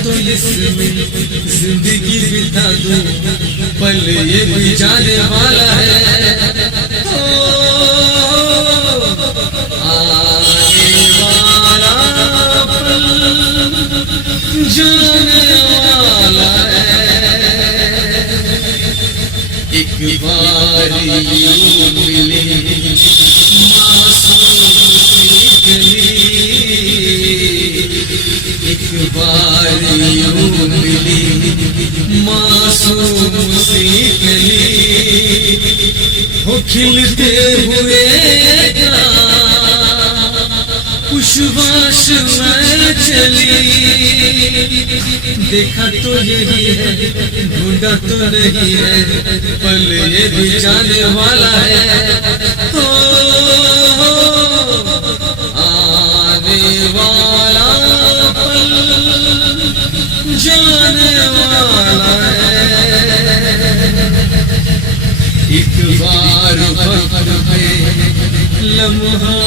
तो इसमें जिंदगी बिता दूं पल ये भी जाने वाला है। आने वाला पल जाने वाला है। एक बार यूं मिले मासूम सी गली, एक बार यूं मिली मासूम सी गली, हो खिलते हुए खुशबाश में चली। देखा तो यही है, ढूंढा तो नहीं है, पल ये भी जाने वाला है। तो आने वाला जाने वाला है। एक बार वक्त पे लम्हा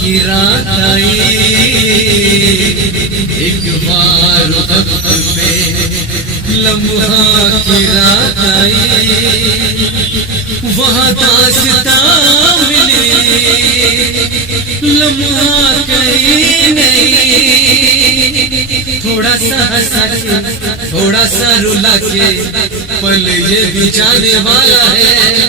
की रात आई, एक बार वक्त पे लम्हा की रात आई, वहाँ दास्तां मिली लम्हा कहीं नहीं। थोड़ा सा हंसा के थोड़ा सा रुला के पल ये भी जाने वाला है।